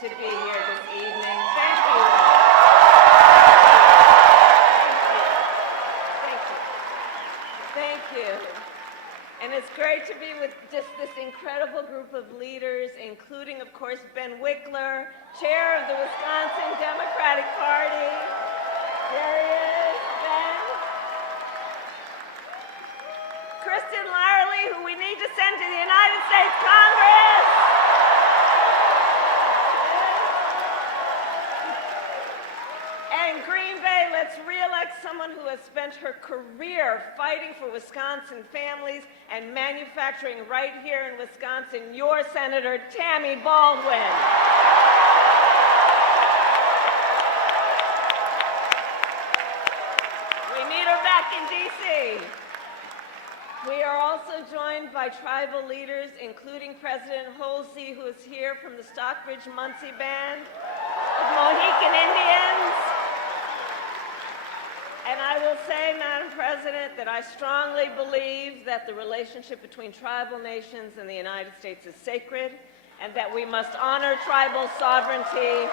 to be here this evening. Thank you all. Thank you. Thank you. And it's great to be with just this incredible group of leaders, including, of course, Ben Wickler, chair of the Wisconsin Democratic Party. There he is, Ben. Kristen Lyerly, who we need to send to the United States Congress. And Green Bay, let's re-elect someone who has spent her career fighting for Wisconsin families and manufacturing right here in Wisconsin, your Senator Tammy Baldwin. We need her back in D.C. We are also joined by tribal leaders, including President Holsey, who is here from the Stockbridge-Muncie Band of Mohican Indians. And I will say, Madam President, that I strongly believe that the relationship between tribal nations and the United States is sacred, and that we must honor tribal sovereignty,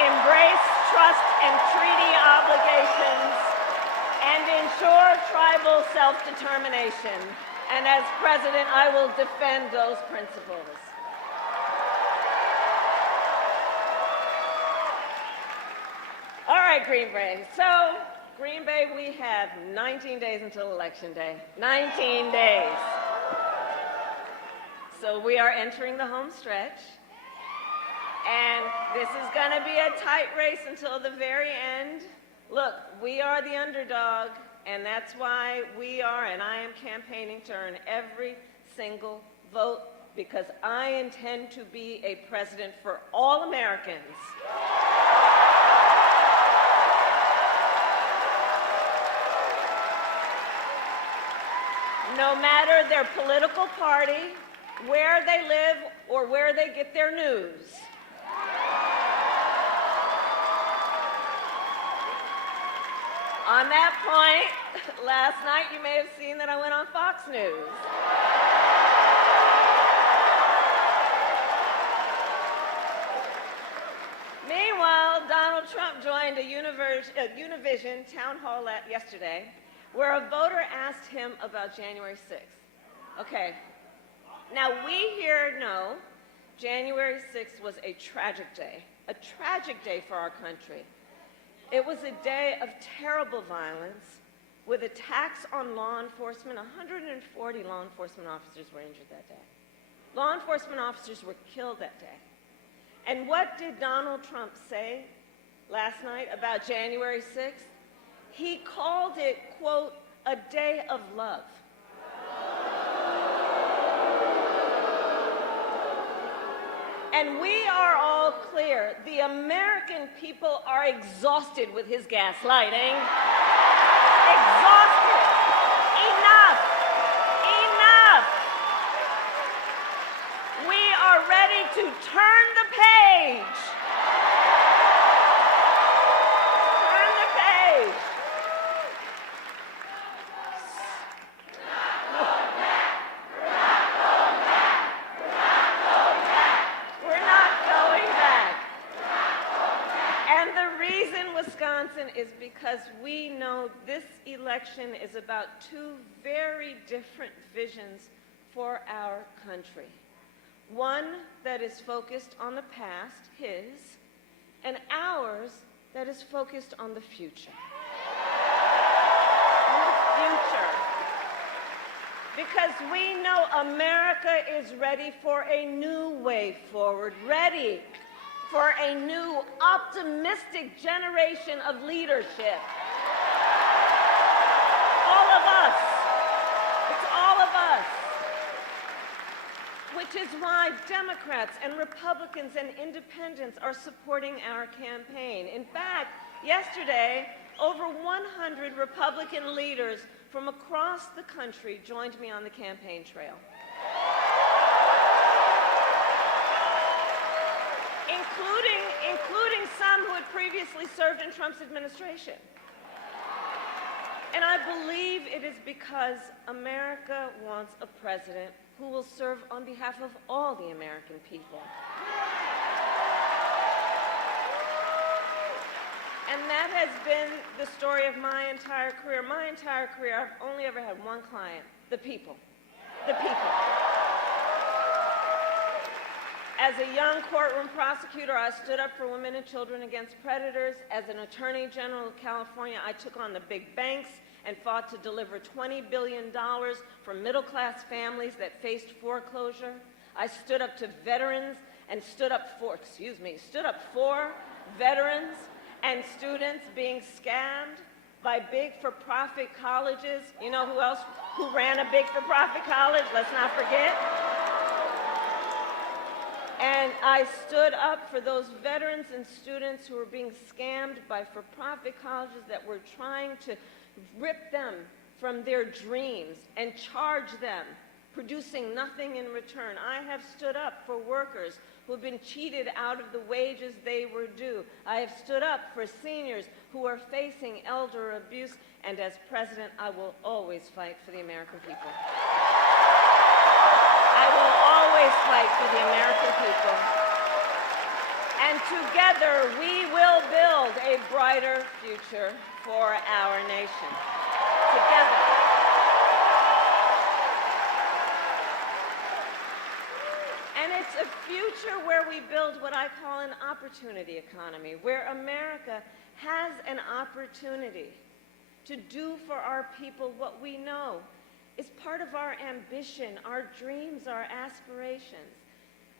embrace trust and treaty obligations, and ensure tribal self-determination. And as President, I will defend those principles. All right, Green Bay. So, Green Bay, we have 19 days until Election Day. 19 days. So we are entering the home stretch. And this is going to be a tight race until the very end. Look, we are the underdog, and that's why we are, and I am campaigning to earn every single vote, because I intend to be a president for all Americans. No matter their political party, where they live, or where they get their news. On that point, last night you may have seen that I went on Fox News. Meanwhile, Donald Trump joined a Univision town hall yesterday, where a voter asked him about January 6th. Okay, now we here know January 6th was a tragic day for our country. It was a day of terrible violence with attacks on law enforcement. 140 law enforcement officers were injured that day. Law enforcement officers were killed that day. And what did Donald Trump say last night about January 6th? He called it, quote, a day of love. And we are all clear. The American people are exhausted with his gaslighting. Exhausted. Enough. Enough. We are ready to turn the page. Turn the page. Wisconsin is because we know this election is about two very different visions for our country. One that is focused on the past, his, and ours that is focused on the future. On the future. Because we know America is ready for a new way forward, ready for a new, optimistic generation of leadership. All of us. It's all of us. Which is why Democrats and Republicans and independents are supporting our campaign. In fact, yesterday, over 100 Republican leaders from across the country joined me on the campaign trail. Including some who had previously served in Trump's administration. And I believe it is because America wants a president who will serve on behalf of all the American people. And that has been the story of my entire career. My entire career, I've only ever had one client, the people. The people. As a young courtroom prosecutor, I stood up for women and children against predators. As an attorney general of California, I took on the big banks and fought to deliver $20 billion for middle-class families that faced foreclosure. I stood up to veterans and stood up for veterans and students being scammed by big for-profit colleges. You know who else who ran a big for-profit college? Let's not forget. And I stood up for those veterans and students who were being scammed by for-profit colleges that were trying to rip them from their dreams and charge them, producing nothing in return. I have stood up for workers who have been cheated out of the wages they were due. I have stood up for seniors who are facing elder abuse, and as president, I will always fight for the American people. I will always fight for the American people. And together, we will build a brighter future for our nation. Together. And it's a future where we build what I call an opportunity economy, where America has an opportunity to do for our people what we know is part of our ambition, our dreams, our aspirations.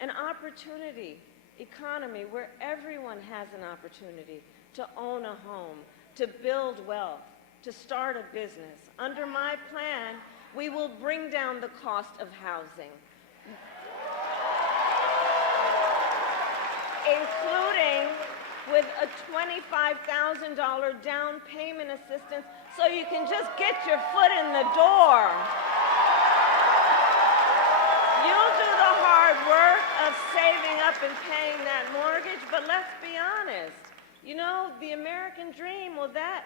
An opportunity economy where everyone has an opportunity to own a home, to build wealth, to start a business. Under my plan, we will bring down the cost of housing, including with a $25,000 down payment assistance so you can just get your foot in the door. You'll do the hard work of saving up and paying that mortgage, but let's be honest. You know, the American dream, well, that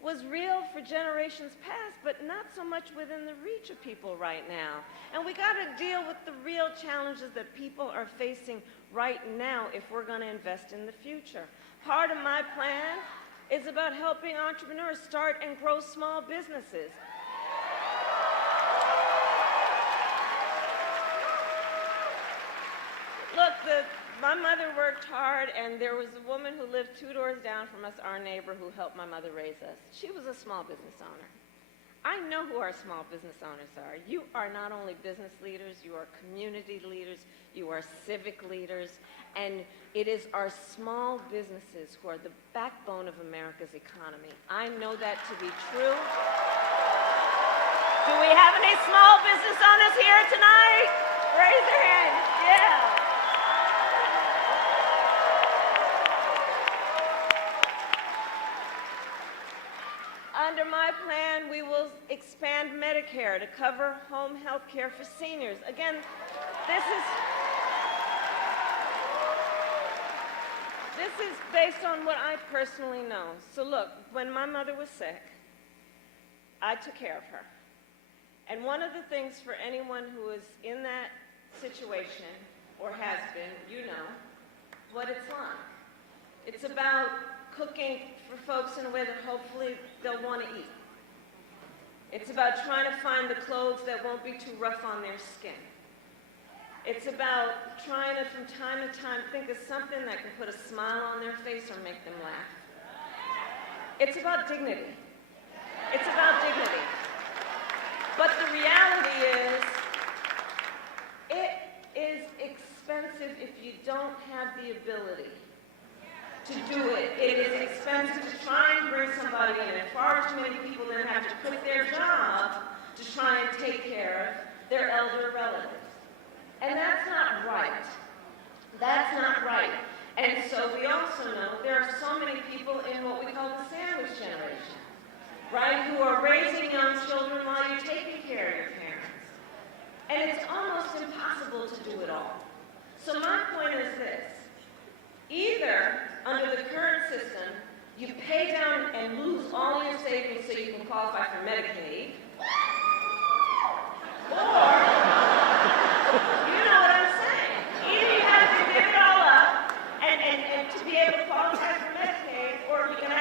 was real for generations past, but not so much within the reach of people right now. And we got to deal with the real challenges that people are facing right now if we're going to invest in the future. Part of my plan is about helping entrepreneurs start and grow small businesses. Look, my mother worked hard, and there was a woman who lived 2 doors down from us, our neighbor, who helped my mother raise us. She was a small business owner. I know who our small business owners are. You are not only business leaders, you are community leaders, you are civic leaders, and it is our small businesses who are the backbone of America's economy. I know that to be true. Do we have any small business owners here tonight? Raise your hand. Yeah. Under my plan, we will expand Medicare to cover home health care for seniors. Again, this is based on what I personally know. So look, when my mother was sick, I took care of her. And one of the things for anyone who is in that situation, or has been, you know what it's like. It's about cooking for folks in a way that hopefully they'll want to eat. It's about trying to find the clothes that won't be too rough on their skin. It's about trying to, from time to time, think of something that can put a smile on their face or make them laugh. It's about dignity. It's about dignity. But the reality is, it is expensive if you don't have the ability to do it. It is expensive to try and bring somebody in, and far too many people then have to quit their job to try and take care of their elder relatives. And that's not right. That's not right. And so we also know there are so many people in what we call the sandwich generation, right, who are raising young children while you're taking care of your parents. And it's almost impossible to do it all. So my point is this. Either, under the current system, you pay down and lose all your savings so you can qualify for Medicaid, or, you know what I'm saying, either you have to give it all up and to be able to qualify for Medicaid, or you're going to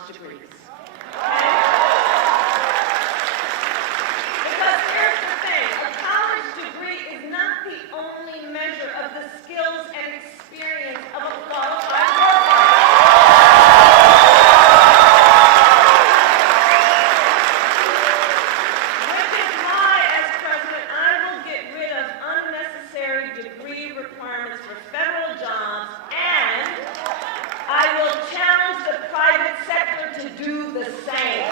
college degrees. Because here's the thing, a college degree is not the only measure of the skills and experience of a qualified worker. Which is why, as president, I will get rid of unnecessary degree requirements for federal jobs, and I will challenge the private sector to do the same.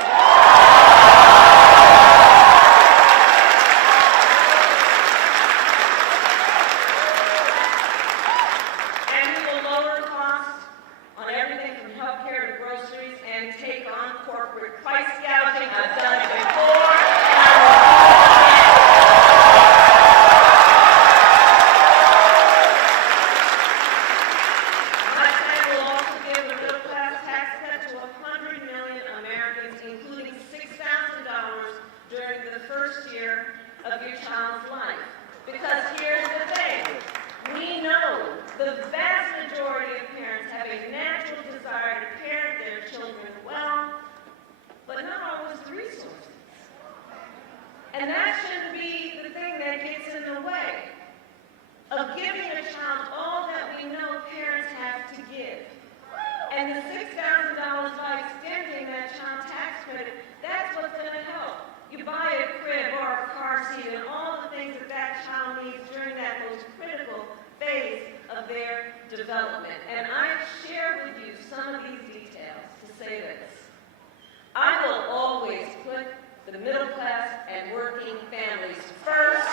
And that shouldn't be the thing that gets in the way of giving a child all that we know parents have to give. And the $6,000 by extending that child tax credit, that's what's going to help. You buy a crib or a car seat and all the things that that child needs during that most critical phase of their development. And I've shared with you some of these details to say this. I will always put the middle class and working families first.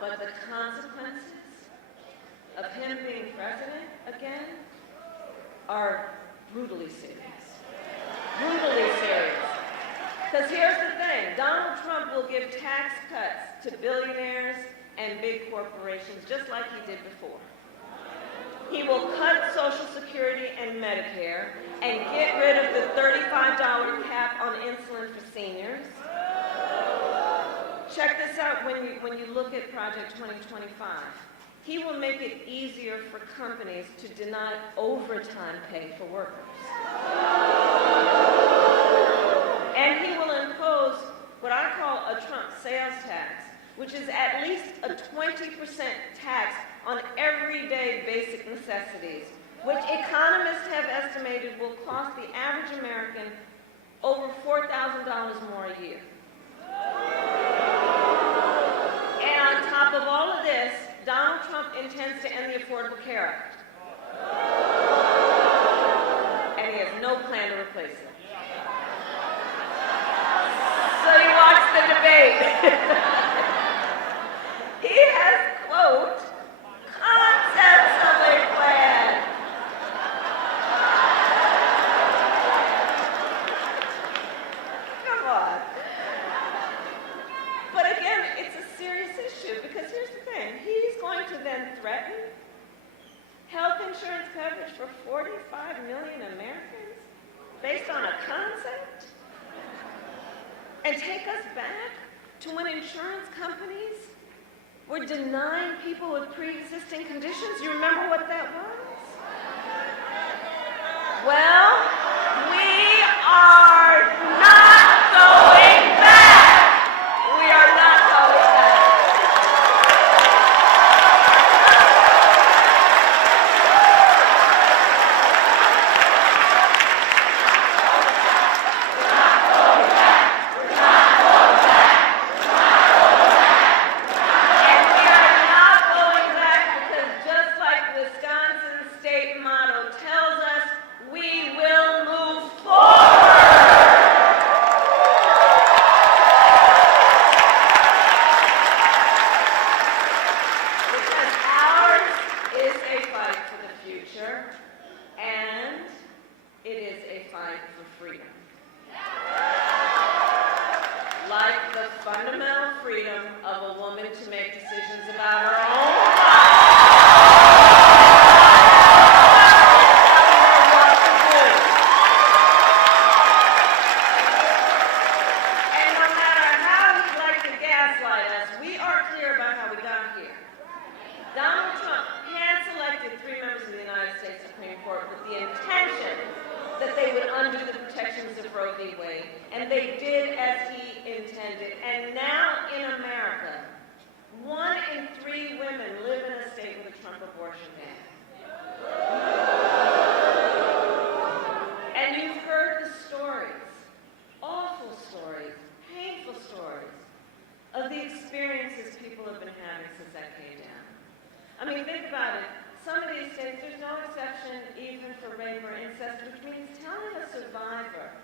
But the consequences of him being president again are brutally serious. Brutally serious. Because here's the thing, Donald Trump will give tax cuts to billionaires and big corporations just like he did before. He will cut Social Security and Medicare and get rid of the $35 cap on insulin for seniors. Check this out when you look at Project 2025. He will make it easier for companies to deny overtime pay for workers. And he will impose what I call a Trump sales tax, which is at least a 20% tax on everyday basic necessities, which economists have estimated will cost the average American over $4,000 more a year. And on top of all of this, Donald Trump intends to end the Affordable Care Act. And he has no plan to replace it. So you watch the debate. He has, quote, concepts of a plan. Come on. But again, it's a serious issue because here's the thing. He's going to then threaten health insurance coverage for 45 million Americans based on a concept and take us back to when insurance companies were denying people with pre-existing conditions. You remember what that was? Well, we are not going back. We are not going back. freedom. Like the fundamental freedom of a woman to make decisions about her own Donald Trump hand-selected 3 members of the United States Supreme Court with the intention that they would undo the protections of Roe v. Wade, and they did as he intended. And now in America, 1 in 3 women live in a state with a Trump abortion ban. And you've heard the stories, awful stories, painful stories, of the experiences people have been having since that came down. I mean, think about it. Some of these states, there's no exception even for rape or incest, which means telling a survivor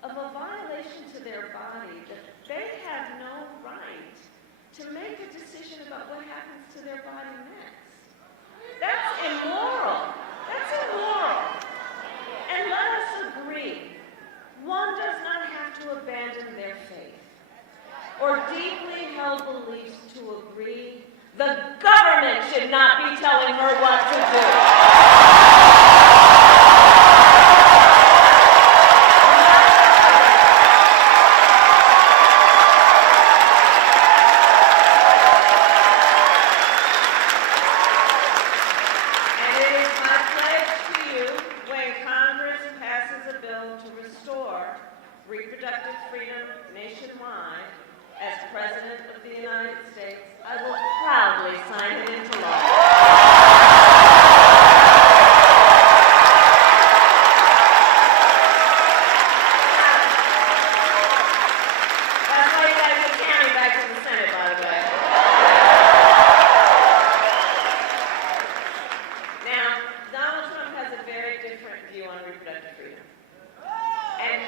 of a violation to their body that they have no right to make a decision about what happens to their body next. That's immoral. That's immoral. And let us agree, one does not have to abandon their faith or deeply held beliefs to agree the government should not be telling her what to do. And it is my pledge to you, when Congress passes a bill to restore reproductive freedom nationwide, as President of the United States, I will proudly sign it into law. That's why you got to get Tammy back to the Senate, by the way. Now, Donald Trump has a very different view on reproductive freedom.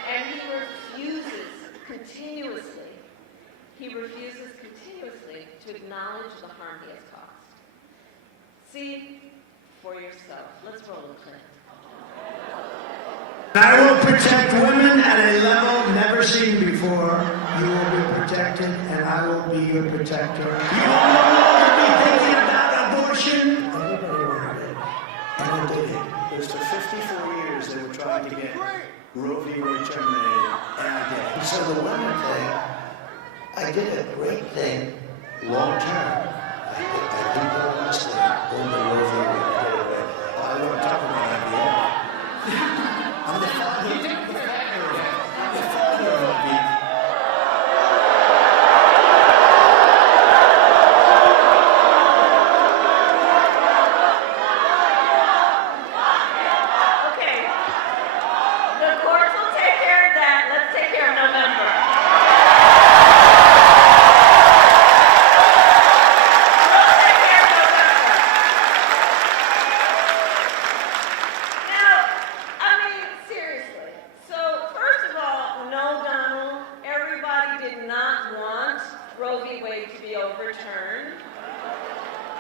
And he refuses continuously to acknowledge the harm he has caused. See for yourself. Let's roll the clip. I will protect women at a level never seen before. You will be protected, and I will be your protector. You will no longer be thinking about abortion. Everybody wanted it, and I did it. It was for 54 years they were trying to get Roe v. Wade terminated, and I did it. So the women thing, I did a great thing long term. I did the honest thing when the Roe v. Wade did it. I want to talk about IVF. I'm the father of the Okay. The courts will take care of that. Let's take care of November.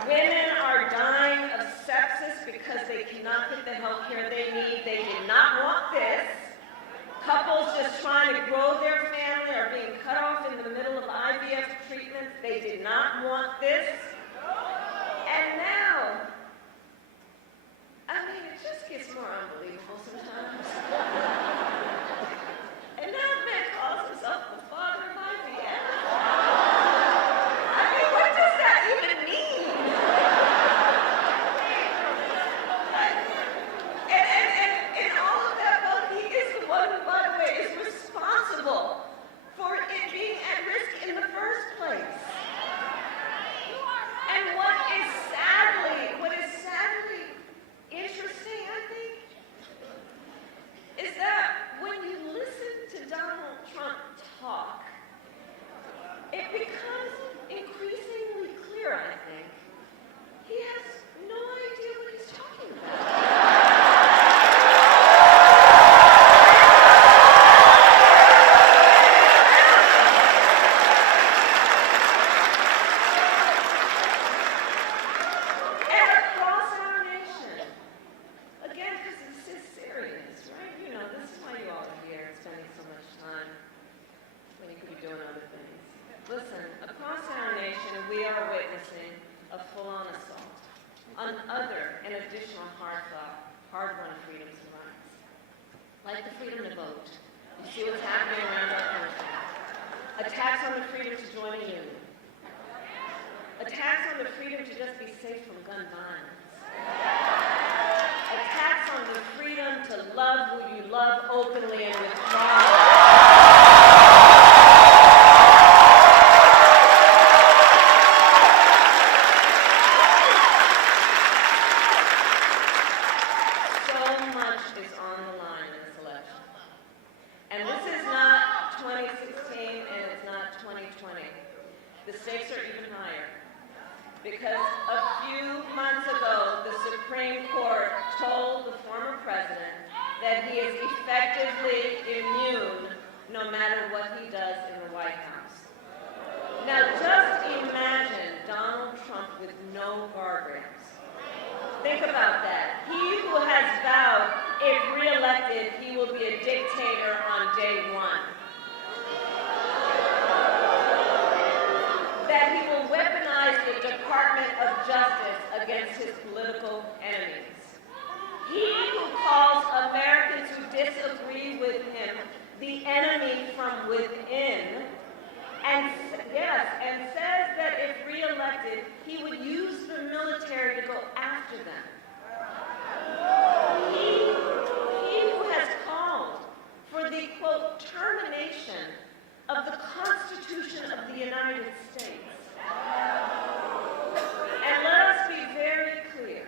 Women are dying of sepsis because they cannot get the health care they need. They did not want this. Couples just trying to grow their family are being cut off in the middle of IVF treatments. They did not want this. And now, I mean, it just gets more unbelievable sometimes. And now the man calls himself the father of IVF. I mean, what does that even mean? And all of that, well, he is the one who, by the way, is responsible for it being at risk in the first place. And what is sadly interesting, I think, is that when you listen to Donald Trump talk, it becomes increasingly clear, I think, he has no idea what he's talking about. And across our nation, again, because this is serious, right? You know, this is why you all are here. on other and additional hard-won freedoms and rights, like the freedom to vote. You see what's happening around our country. Attacks on the freedom to join a union. Attacks on the freedom to just be safe from gun violence. Attacks on the freedom to love who you love openly and with pride. The stakes are even higher because a few months ago, the Supreme Court told the former president that he is effectively immune no matter what he does in the White House. Now, just imagine Donald Trump with no guardrails. Think about that. He who has vowed, if reelected, he will be a dictator on day one. That he will weaponize the Department of Justice against his political enemies. He who calls Americans who disagree with him the enemy from within, and says that if reelected, he would use the military to go after them. He who has called for the, quote, termination of the Constitution of the United States. And let us be very clear.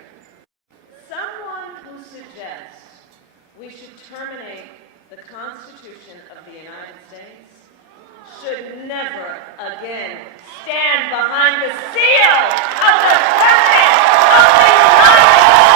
Someone who suggests we should terminate the Constitution of the United States should never again stand behind the seal of the President of the United States.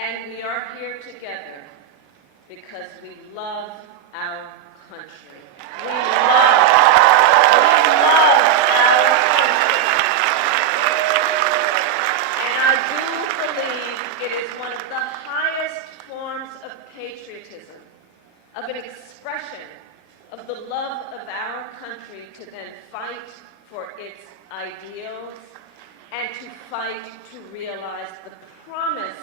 And we are here together because we love our country. We love our country. And I do believe it is one of the highest forms of patriotism, of an expression of the love of our country to then fight for its ideals and to fight to realize the promise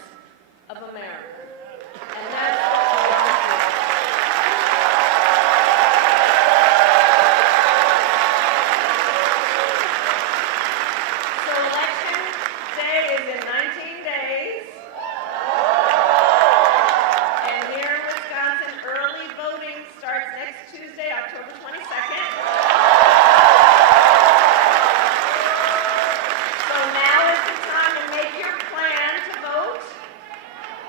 of America. And that's what we are doing. So election day is in 19 days. And here in Wisconsin, early voting starts next Tuesday, October 22nd. So now is the time to make your plan to vote.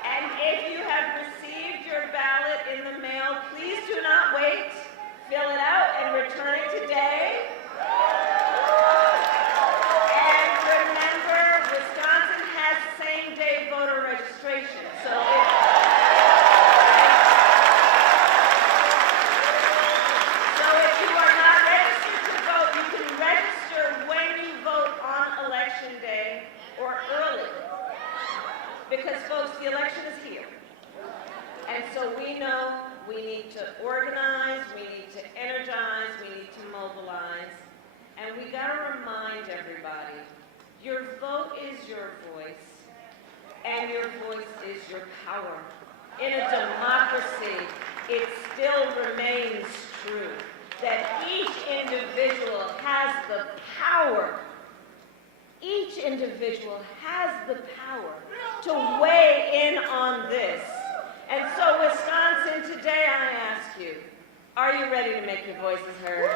And if you have received your ballot in the mail, please do not wait. Fill it out and return it today. And remember, Wisconsin has same-day voter registration. So if you are not registered to vote, you can register when you vote on Election Day or early. Because, folks, the election is here. And so we know we need to organize, we need to energize, we need to mobilize. And we got to remind everybody, your vote is your voice, and your voice is your power. In a democracy, it still remains true that each individual has the power. Each individual has the power to weigh in on this. And so, Wisconsin, today I ask you, are you ready to make your voices heard?